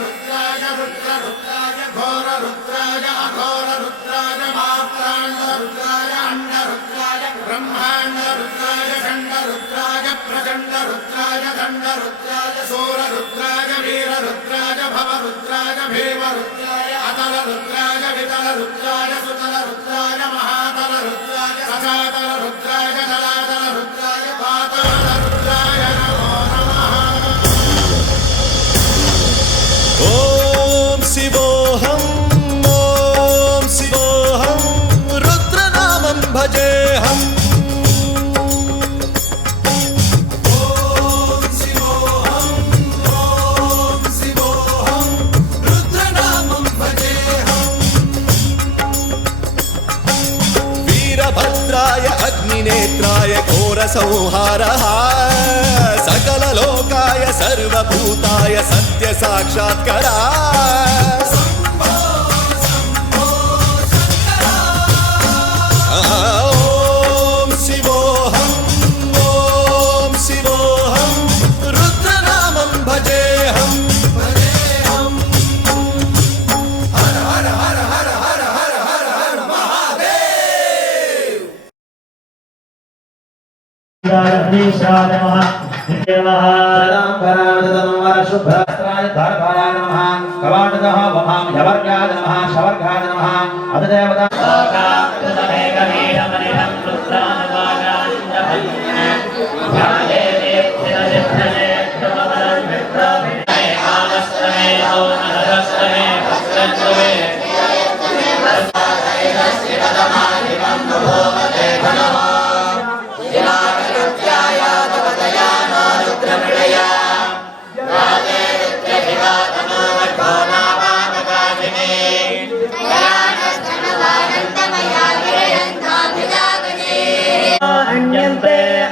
रुद्राय रुद्राय घोर रुद्राय अघोर रुद्राय मात्राण्ड रुद्राय अण्ड रुद्राय ब्रह्माण्ड रुद्राय खण्ड रुद्राय प्रचण्ड रुद्राय दण्ड रुद्राय सूर रुद्राय वीर रुद्राय भव रुद्राय भीम रुद्राय अतल रुद्राय वितल रुद्राय सुतल रुद्राय महातल रुद्राय सचातल रुद्राय जलातल रुद्राय पाताल रुद्राय नमो नमः। ओम शिवोऽहं रुद्रनामं भजेऽहम्। वीरभद्राय अग्निनेत्राय घोरसंहारः सकललोकाय सर्वभूताय सत्यसाक्षात्करा। ॐ शिवोऽहं रुद्रनामं भजेऽहम्। हर हर हर हर हर हर हर हर महादेव। कवाटतः वहां यवर्गाय नमः शवर्गाय नमः अददेवता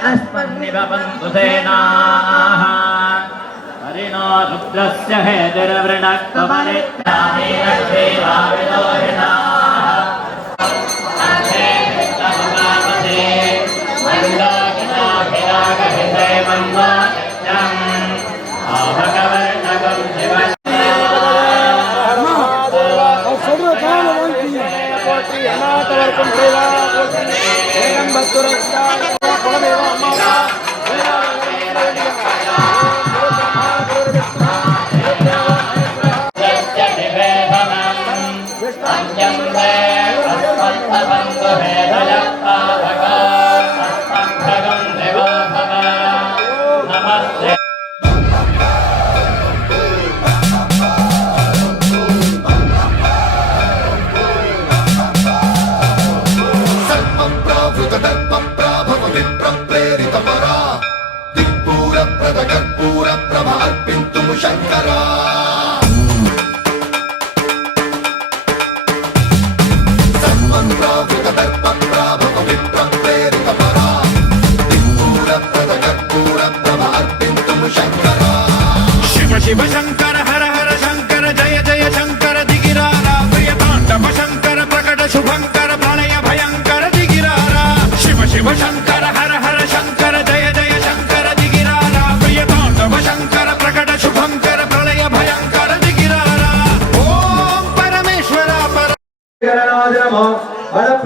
अस्मन्निवपन्तुसेनाः हरिणो रुद्रस्य शंकरा शिव शिव शंकर हर हर शंकर जय जय शंकर दिगिरारा प्रिय तांडव शंकर प्रकट शुभंकर प्रलय भयंकर दिगिरारा शिव शिव शंकर हर हर शंकर जय जय शंकर दिगिरारा प्रिय तांडव शंकर प्रकट शुभंकर प्रलय भयंकर दिगिरारा ओम परमेश्वरा पर खबर